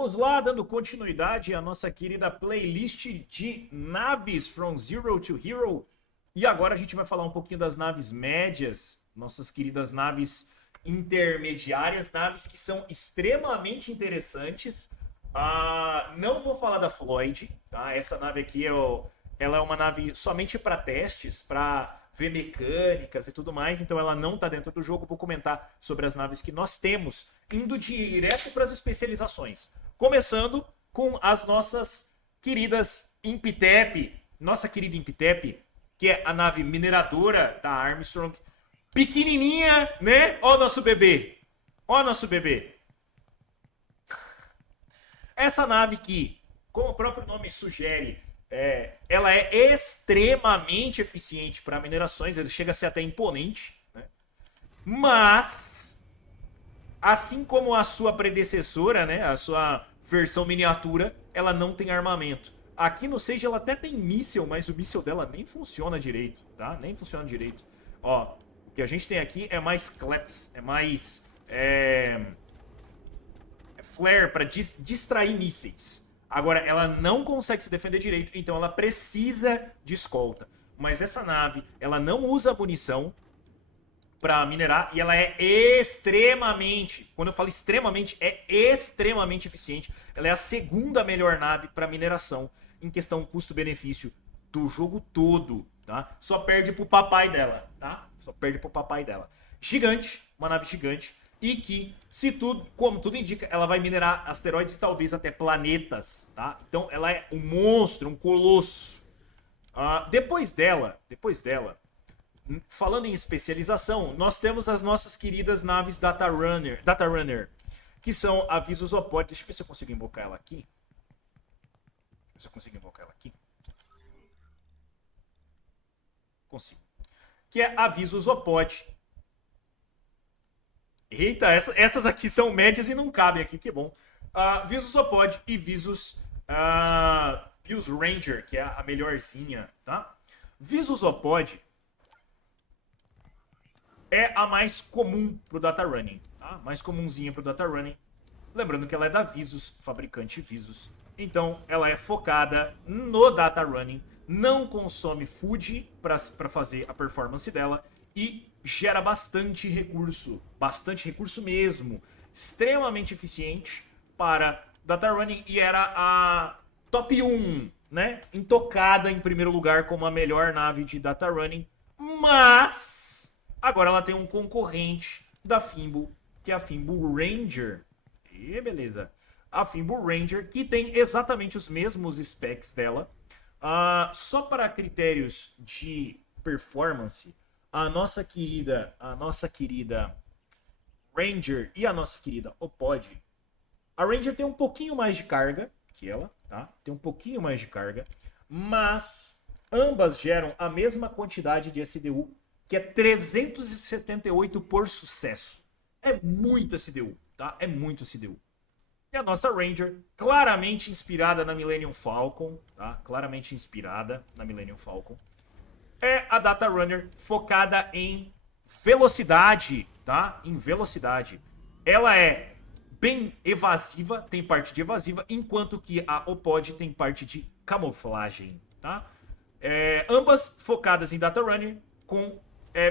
Vamos lá, dando continuidade à nossa querida playlist de naves From Zero to Hero. E agora a gente vai falar um pouquinho das naves médias, nossas queridas naves intermediárias, naves que são extremamente interessantes. Não vou falar da Floyd, tá? Essa nave aqui ela é uma nave somente para testes, para ver mecânicas e tudo mais, então ela não está dentro do jogo. Vou comentar sobre as naves que nós temos, indo direto para as especializações. Começando com as nossas queridas Impitep, nossa querida Impitep, que é a nave mineradora da Armstrong, pequenininha, né? Ó nosso bebê, ó nosso bebê. Essa nave que, como o próprio nome sugere, ela é extremamente eficiente para minerações, ele chega a ser até imponente, né? Mas, assim como a sua predecessora, né, a sua versão miniatura, ela não tem armamento. Aqui no Sage ela até tem míssil, mas o míssil dela nem funciona direito, tá? Nem funciona direito. Ó, o que a gente tem aqui é mais claps, é mais flare para distrair mísseis. Agora, ela não consegue se defender direito, então ela precisa de escolta. Mas essa nave, ela não usa munição para minerar e ela é extremamente, quando eu falo extremamente, é extremamente eficiente. Ela é a segunda melhor nave para mineração em questão custo-benefício do jogo todo, tá? Só perde pro papai dela, tá? Só perde pro papai dela. Gigante, uma nave gigante. E que, se tudo, como tudo indica, ela vai minerar asteroides e talvez até planetas, tá? Então ela é um monstro, um colosso. Depois dela, falando em especialização, nós temos as nossas queridas naves Datarunner, que são a Visusopod. Deixa eu ver se eu consigo invocar ela aqui. Consigo. Que é a Visusopod. Eita, essas aqui são médias e não cabem aqui, que bom. Visusopod e Visus Ranger, que é a melhorzinha, tá? Visusopod é a mais comum pro data running, tá? Mais comumzinha pro data running. Lembrando que ela é da Visus, fabricante Visus. Então, ela é focada no data running, não consome food para fazer a performance dela e gera bastante recurso mesmo, extremamente eficiente para data running e era a top 1, né? Intocada em primeiro lugar como a melhor nave de data running, mas agora ela tem um concorrente da Fimble, que é a Fimble Ranger. E beleza. A Fimble Ranger, que tem exatamente os mesmos specs dela. Só para critérios de performance, a nossa querida Ranger e a nossa querida Opod. A Ranger tem um pouquinho mais de carga que ela, tá? Tem um pouquinho mais de carga, mas ambas geram a mesma quantidade de SDU, que é 378 por sucesso. É muito SDU, tá? É muito SDU. E a nossa Ranger, claramente inspirada na Millennium Falcon, tá? Claramente inspirada na Millennium Falcon. É a Data Runner focada em velocidade, tá? Em velocidade. Ela é bem evasiva, tem parte de evasiva, enquanto que a Opod tem parte de camuflagem, tá? Ambas focadas em Data Runner com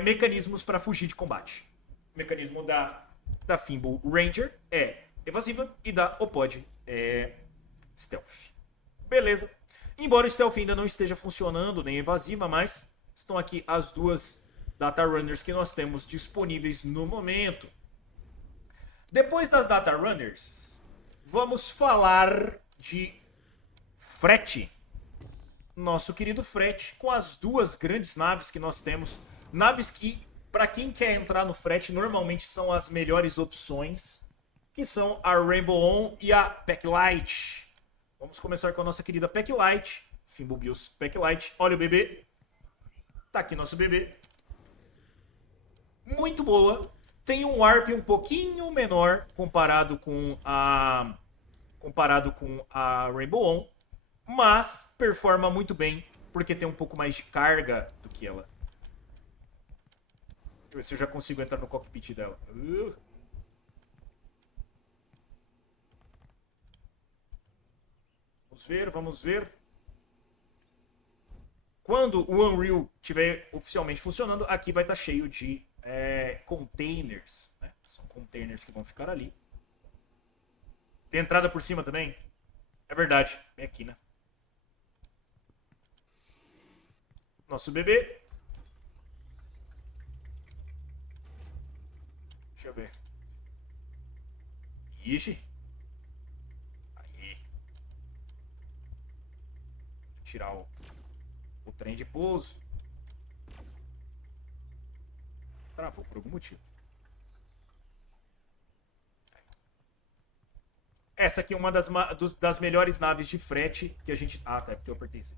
mecanismos para fugir de combate. O mecanismo da Fimble Ranger é evasiva e da Opod é stealth. Beleza. Embora o stealth ainda não esteja funcionando, nem evasiva, mas estão aqui as duas Data Runners que nós temos disponíveis no momento. Depois das Data Runners, vamos falar de frete. Nosso querido frete, com as duas grandes naves que nós temos. Naves que, para quem quer entrar no frete, normalmente são as melhores opções, que são a Rainbow On e a Packlight. Vamos começar com a nossa querida Packlight. Fimblebius Packlight. Olha o bebê. Tá aqui nosso bebê. Muito boa. Tem um warp um pouquinho menor comparado com a Rainbow On, mas performa muito bem porque tem um pouco mais de carga do que ela. Deixa eu ver se eu já consigo entrar no cockpit dela. Vamos ver, vamos ver. Quando o Unreal estiver oficialmente funcionando, aqui vai estar cheio de containers. Né? São containers que vão ficar ali. Tem entrada por cima também? É verdade, bem aqui, né? Nosso bebê. Deixa eu ver. Ixi. Aí. Tirar o trem de pouso. Travou por algum motivo. Essa aqui é uma das melhores naves de frete que a gente... Ah, tá, é porque eu apertei isso.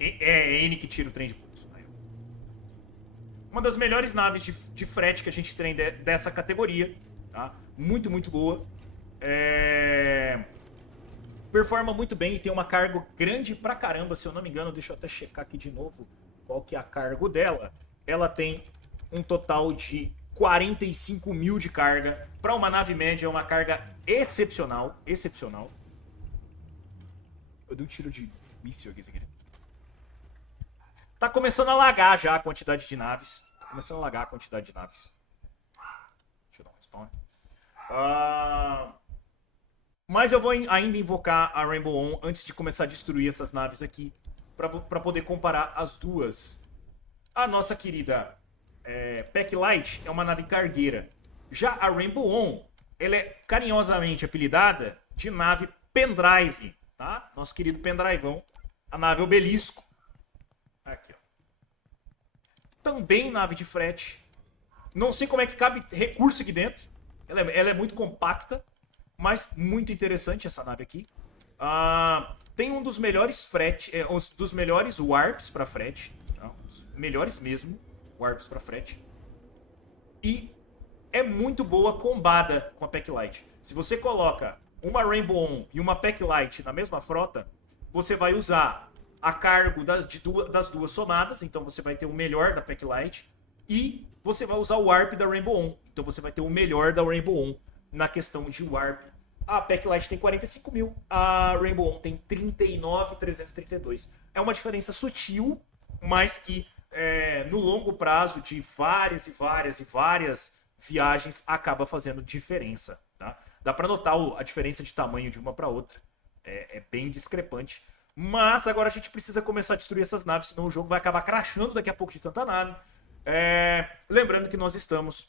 É N que tira o trem de pouso. Uma das melhores naves de frete que a gente tem dessa categoria. Tá? Muito, muito boa. Performa muito bem e tem uma carga grande pra caramba, se eu não me engano. Deixa eu até checar aqui de novo qual que é a carga dela. Ela tem um total de 45 mil de carga. Para uma nave média é uma carga excepcional. Excepcional. Eu dei um tiro de míssil aqui, sem querer. Tá começando a lagar já a quantidade de naves. Tá começando a lagar a quantidade de naves. Deixa eu dar um respawn. Mas eu vou ainda invocar a Rainbow On antes de começar a destruir essas naves aqui. Pra poder comparar as duas. A nossa querida Pack Light é uma nave cargueira. Já a Rainbow On, ela é carinhosamente apelidada de nave pendrive. Tá? Nosso querido pendrivão. A nave Obelisco. Aqui, ó. Também nave de frete. Não sei como é que cabe recurso aqui dentro. Ela é muito compacta, mas muito interessante essa nave aqui. Tem um dos melhores frete, um dos melhores warps para frete. Tá? Um dos melhores mesmo warps para frete. E é muito boa combada com a Pack Light. Se você coloca uma Rainbow On e uma Pack Light na mesma frota, você vai usar a cargo das duas somadas, então você vai ter o melhor da Pack Light, e você vai usar o Warp da Rainbow On, então você vai ter o melhor da Rainbow On na questão de Warp. A Pack Light tem 45 mil, a Rainbow On tem 39.332. É uma diferença sutil, mas que no longo prazo de várias e várias e várias viagens acaba fazendo diferença. Tá? Dá para notar a diferença de tamanho de uma para outra, é bem discrepante. Mas agora a gente precisa começar a destruir essas naves, senão o jogo vai acabar crashando daqui a pouco de tanta nave. Lembrando que nós estamos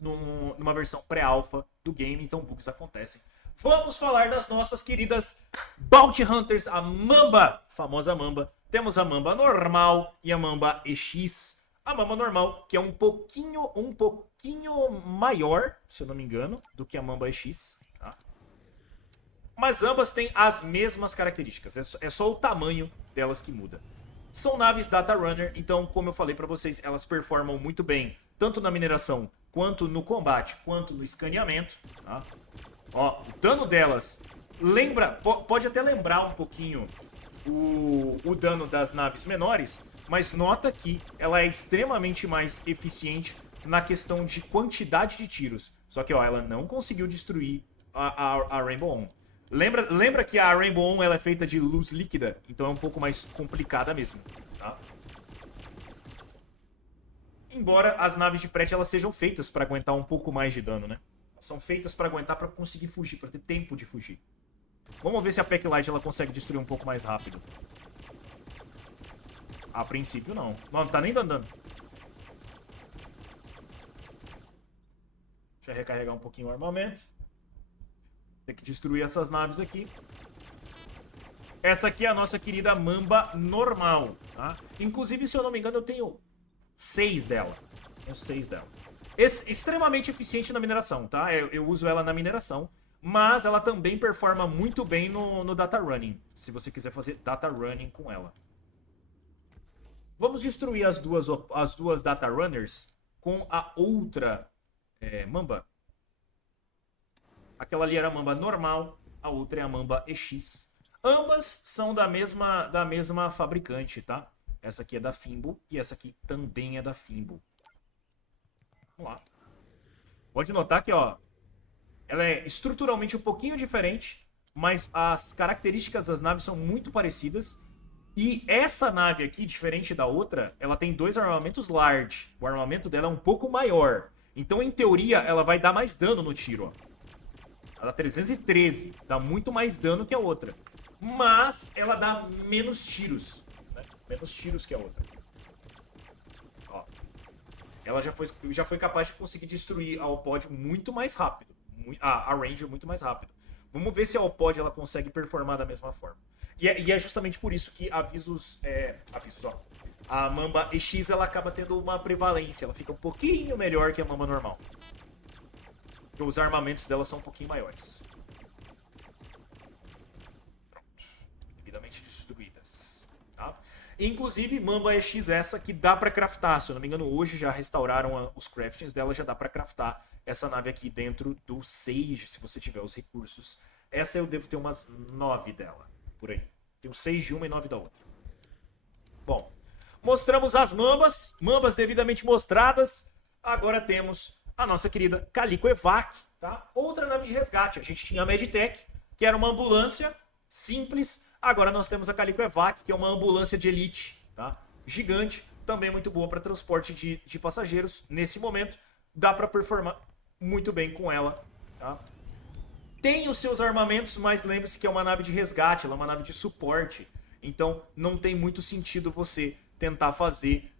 numa versão pré-alpha do game, então bugs acontecem. Vamos falar das nossas queridas Bounty Hunters, a Mamba, famosa Mamba. Temos a Mamba normal e a Mamba EX. A Mamba normal, que é um pouquinho maior, se eu não me engano, do que a Mamba EX. Tá? Mas ambas têm as mesmas características. É só o tamanho delas que muda. São naves Data Runner, então, como eu falei pra vocês, elas performam muito bem, tanto na mineração, quanto no combate, quanto no escaneamento. Tá? Ó, o dano delas pode até lembrar um pouquinho o dano das naves menores, mas nota que ela é extremamente mais eficiente na questão de quantidade de tiros. Só que ó, ela não conseguiu destruir a Rainbow On. Lembra que a Rainbow On ela é feita de luz líquida, então é um pouco mais complicada mesmo, tá? Embora as naves de frete elas sejam feitas para aguentar um pouco mais de dano, né? Elas são feitas para aguentar, para conseguir fugir, para ter tempo de fugir. Vamos ver se a Pack Light ela consegue destruir um pouco mais rápido. A princípio não. Não tá nem dando dano. Deixa eu recarregar um pouquinho o armamento. Tem que destruir essas naves aqui. Essa aqui é a nossa querida Mamba normal, tá? Inclusive, se eu não me engano, eu tenho 6 dela. Tenho 6 dela. Extremamente eficiente na mineração, tá? Eu uso ela na mineração. Mas ela também performa muito bem no Data Running. Se você quiser fazer Data Running com ela. Vamos destruir as duas Data Runners com a outra Mamba. Aquela ali era a Mamba normal, a outra é a Mamba EX. Ambas são da mesma fabricante, tá? Essa aqui é da Fimble e essa aqui também é da Fimble. Vamos lá. Pode notar que, ó, ela é estruturalmente um pouquinho diferente, mas as características das naves são muito parecidas. E essa nave aqui, diferente da outra, ela tem 2 armamentos large. O armamento dela é um pouco maior. Então, em teoria, ela vai dar mais dano no tiro, ó. Ela dá 313, dá muito mais dano que a outra. Mas ela dá menos tiros, né? Menos tiros que a outra. Ó. Ela já foi capaz de conseguir destruir a Opod muito mais rápido. A Ranger muito mais rápido. Vamos ver se a Opod ela consegue performar da mesma forma. E é justamente por isso que avisos, ó. A Mamba EX ela acaba tendo uma prevalência. Ela fica um pouquinho melhor que a Mamba normal. Porque os armamentos dela são um pouquinho maiores. Pronto. Devidamente destruídas. Tá? Inclusive, Mamba EX essa que dá pra craftar. Se eu não me engano, hoje já restauraram os craftings dela. Já dá pra craftar essa nave aqui dentro do Sage, se você tiver os recursos. Essa eu devo ter umas 9 dela. Por aí. Tenho 6 de uma e 9 da outra. Bom, mostramos as mambas. Mambas devidamente mostradas. Agora temos a nossa querida Calico Evac, tá? Outra nave de resgate. A gente tinha a Meditech, que era uma ambulância simples. Agora nós temos a Calico Evac, que é uma ambulância de elite, tá? Gigante, também muito boa para transporte de passageiros. Nesse momento, dá para performar muito bem com ela, tá? Tem os seus armamentos, mas lembre-se que é uma nave de resgate, ela é uma nave de suporte. Então não tem muito sentido você tentar fazer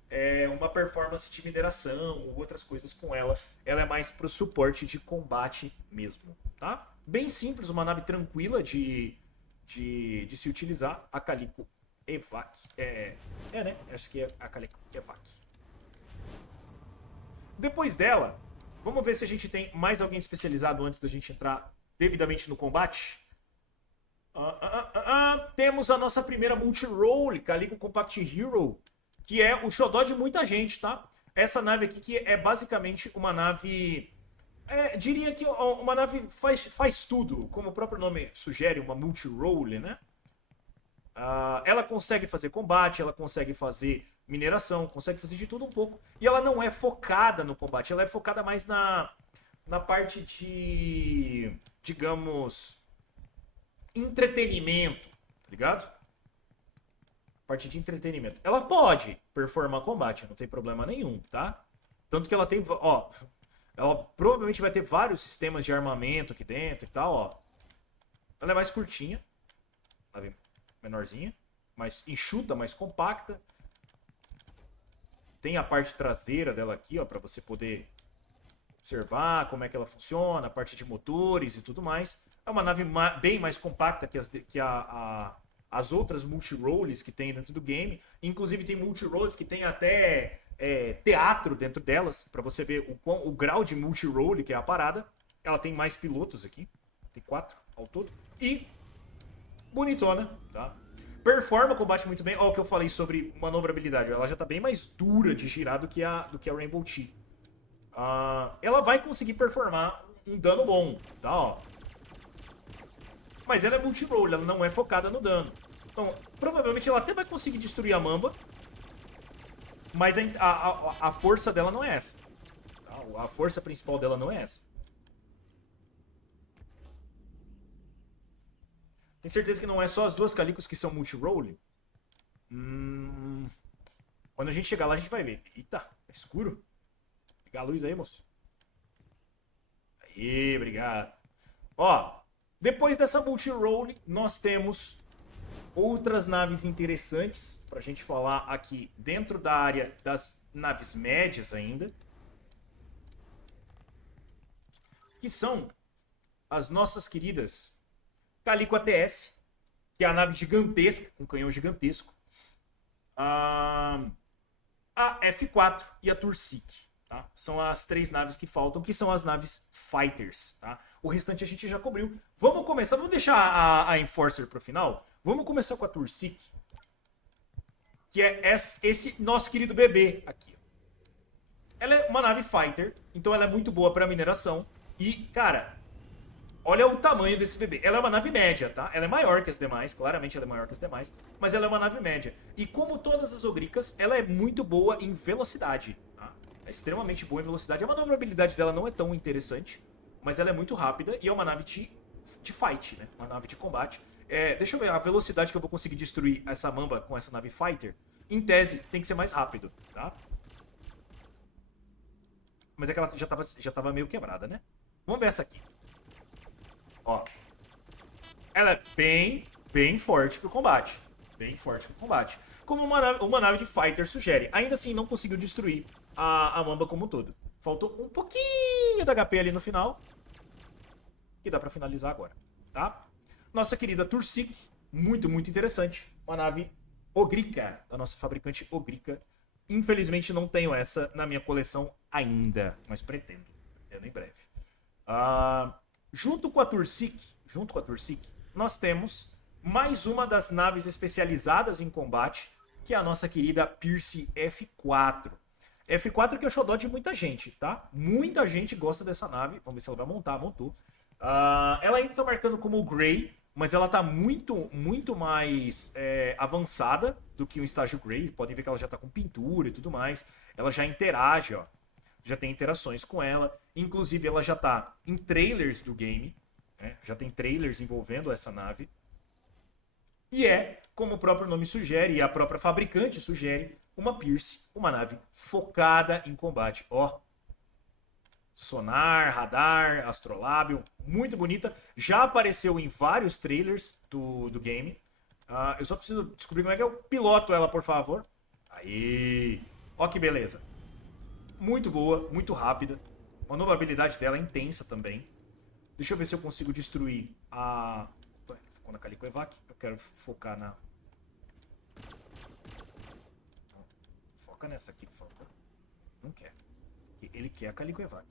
uma performance de mineração ou outras coisas com ela. Ela é mais para o suporte de combate mesmo, tá? Bem simples, uma nave tranquila de se utilizar. A Calico Evac. Né? Acho que é a Calico Evac. Depois dela, vamos ver se a gente tem mais alguém especializado antes da gente entrar devidamente no combate. Temos a nossa primeira multi-role, Calico Compact Hero, que é o xodó de muita gente, tá? Essa nave aqui que é basicamente uma nave... diria que uma nave faz tudo, como o próprio nome sugere, uma multi-role, né? Ela consegue fazer combate, ela consegue fazer mineração, consegue fazer de tudo um pouco. E ela não é focada no combate, ela é focada mais na parte de, digamos, entretenimento, tá ligado? Parte de entretenimento. Ela pode performar combate, não tem problema nenhum, tá? Tanto que ela tem, ó, ela provavelmente vai ter vários sistemas de armamento aqui dentro e tal, ó. Ela é mais curtinha, menorzinha, mais enxuta, mais compacta. Tem a parte traseira dela aqui, ó, para você poder observar como é que ela funciona, a parte de motores e tudo mais. É uma nave bem mais compacta que as outras multi-roles que tem dentro do game. Inclusive tem multi-roles que tem até teatro dentro delas, para você ver o grau de multi-role que é a parada. Ela tem mais pilotos aqui, tem 4 ao todo. E bonitona, tá? Performa combate muito bem. Olha o que eu falei sobre manobrabilidade. Ela já tá bem mais dura de girar do que a Rainbow T. Ela vai conseguir performar um dano bom, tá? Ó. Mas ela é multi-role, ela não é focada no dano. Então, provavelmente ela até vai conseguir destruir a Mamba, mas a força dela não é essa. Tá? A força principal dela não é essa. Tem certeza que não é só as duas Calicos que são multi-role? Quando a gente chegar lá, a gente vai ver. Eita, tá escuro. Ligar a luz aí, moço. Aí, obrigado. Ó, depois dessa multi-role, nós temos outras naves interessantes pra gente falar aqui dentro da área das naves médias ainda. Que são as nossas queridas Calico ATS, que é a nave gigantesca, com canhão gigantesco. A F4 e a Tursik. Tá? São as 3 naves que faltam, que são as naves Fighters. Tá? O restante a gente já cobriu. Vamos começar, vamos deixar a Enforcer pro final. Vamos começar com a Tursik, que é esse nosso querido bebê aqui. Ela é uma nave Fighter, então ela é muito boa para mineração. E, cara, Olha o tamanho desse bebê. Ela é uma nave média, tá? Ela é maior que as demais, claramente ela é maior que as demais, mas ela é uma nave média. E como todas as Ogricas, ela é muito boa em velocidade, tá? É extremamente boa em velocidade. A manobrabilidade dela não é tão interessante, mas ela é muito rápida e é uma nave de fight, né? Uma nave de combate. Deixa eu ver a velocidade que eu vou conseguir destruir essa mamba com essa nave fighter. Em tese, tem que ser mais rápido, tá? Mas é que ela já tava meio quebrada, né? Vamos ver essa aqui. Ó. Ela é bem forte pro combate. Bem forte pro combate. Como uma nave de fighter sugere. Ainda assim, não conseguiu destruir a mamba como um todo. Faltou um pouquinho de HP ali no final. Que dá pra finalizar agora, tá? Nossa querida Tursik. Muito interessante. Uma nave Ogrica. Da nossa fabricante Ogrica. Infelizmente não tenho essa na minha coleção ainda. Mas pretendo. Pretendo em breve. Junto com a Tursik, nós temos mais uma das naves especializadas em combate, que é a nossa querida Pierce F4. F4 que é o xodó de muita gente, tá? Muita gente gosta dessa nave. Vamos ver se ela vai montar. Montou. Ela ainda está marcando como Grey, mas ela está muito mais avançada do que o estágio Grey. Podem ver que ela já está com pintura e tudo mais. Ela já interage, ó. Já tem interações com ela. Inclusive, ela já tá em trailers do game. Né? Já tem trailers envolvendo essa nave. E como o próprio nome sugere, e a própria fabricante sugere, uma Pierce, uma nave focada em combate. Ó, sonar, radar, astrolábio, muito bonita. Já apareceu em vários trailers do game. Eu só preciso descobrir como é que eu piloto ela, por favor. Aí, ó que beleza. Muito boa, muito rápida. A manobrabilidade dela é intensa também. Deixa eu ver se eu consigo destruir a... Focou na Calico Evac. Eu quero focar na... Foca nessa aqui, por favor. Não quer. Ele quer a Calico Evac.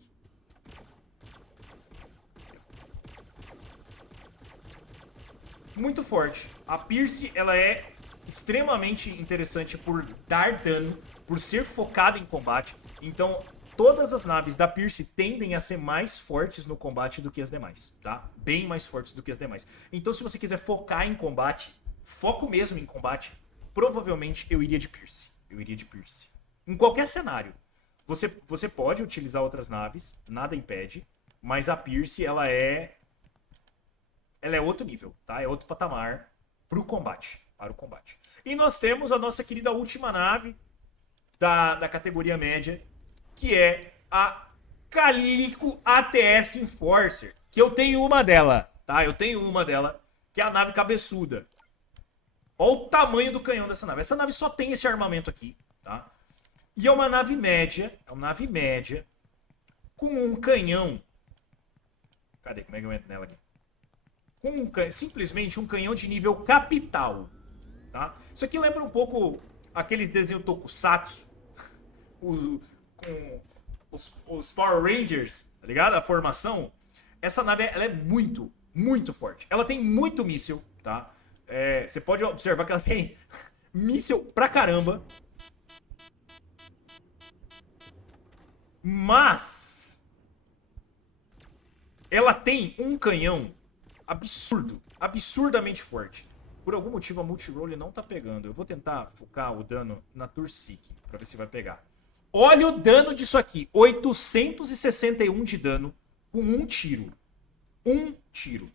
Muito forte. A Pierce, ela é extremamente interessante por dar dano, por ser focada em combate. Então, todas as naves da Pierce tendem a ser mais fortes no combate do que as demais, tá? Bem mais fortes do que as demais. Então, se você quiser focar em combate, foco mesmo em combate, provavelmente eu iria de Pierce. Eu iria de Pierce. Em qualquer cenário. Você pode utilizar outras naves, nada impede, mas a Pierce, ela é outro nível, tá? É outro patamar pro combate, para o combate. E nós temos a nossa querida última nave da categoria média, que é a Calico ATS Enforcer, que eu tenho uma dela, tá? Eu tenho uma dela, que é a nave cabeçuda. Olha o tamanho do canhão dessa nave. Essa nave só tem esse armamento aqui, tá? E é uma nave média, com um canhão. Cadê? Como é que eu entro nela aqui? Simplesmente um canhão de nível capital, tá? Isso aqui lembra um pouco aqueles desenhos tokusatsu, com os Power Rangers, tá ligado? A formação. Essa nave, ela é muito forte. Ela tem muito míssil, tá? Você pode observar que ela tem míssil pra caramba. Mas ela tem um canhão absurdamente forte. Por algum motivo a multirole não tá pegando. Eu vou tentar focar o dano na Tursik pra ver se vai pegar. Olha o dano disso aqui. 861 de dano com um tiro. Um tiro.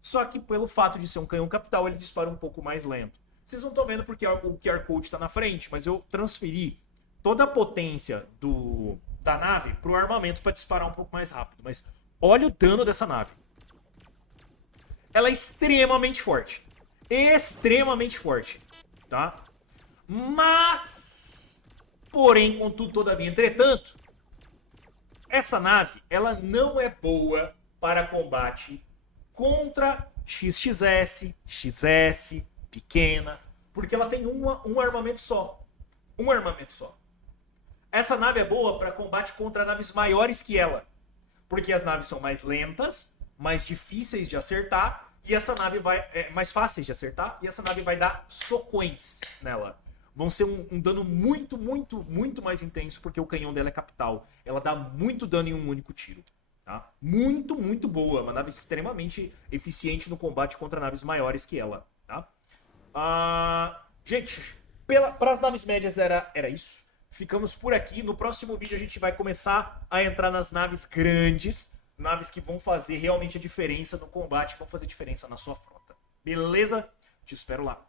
Só que pelo fato de ser um canhão capital, ele dispara um pouco mais lento. Vocês não estão vendo porque o QR Code está na frente, mas eu transferi toda a potência da nave pro armamento para disparar um pouco mais rápido. Mas olha o dano dessa nave. Ela é extremamente forte. Extremamente forte. Tá? Mas, porém, contudo, todavia, entretanto, essa nave, ela não é boa para combate contra XXS, XS, pequena, porque ela tem um armamento só. Um armamento só. Essa nave é boa para combate contra naves maiores que ela, porque as naves são mais lentas, mais difíceis de acertar, e essa nave mais fáceis de acertar, e essa nave vai dar socões nela. Vão ser um dano muito mais intenso, porque o canhão dela é capital. Ela dá muito dano em um único tiro. Tá? Muito, muito boa. Uma nave extremamente eficiente no combate contra naves maiores que ela. Tá? Gente, para as naves médias era isso. Ficamos por aqui. No próximo vídeo a gente vai começar a entrar nas naves grandes. Naves que vão fazer realmente a diferença no combate, vão fazer diferença na sua frota. Beleza? Te espero lá.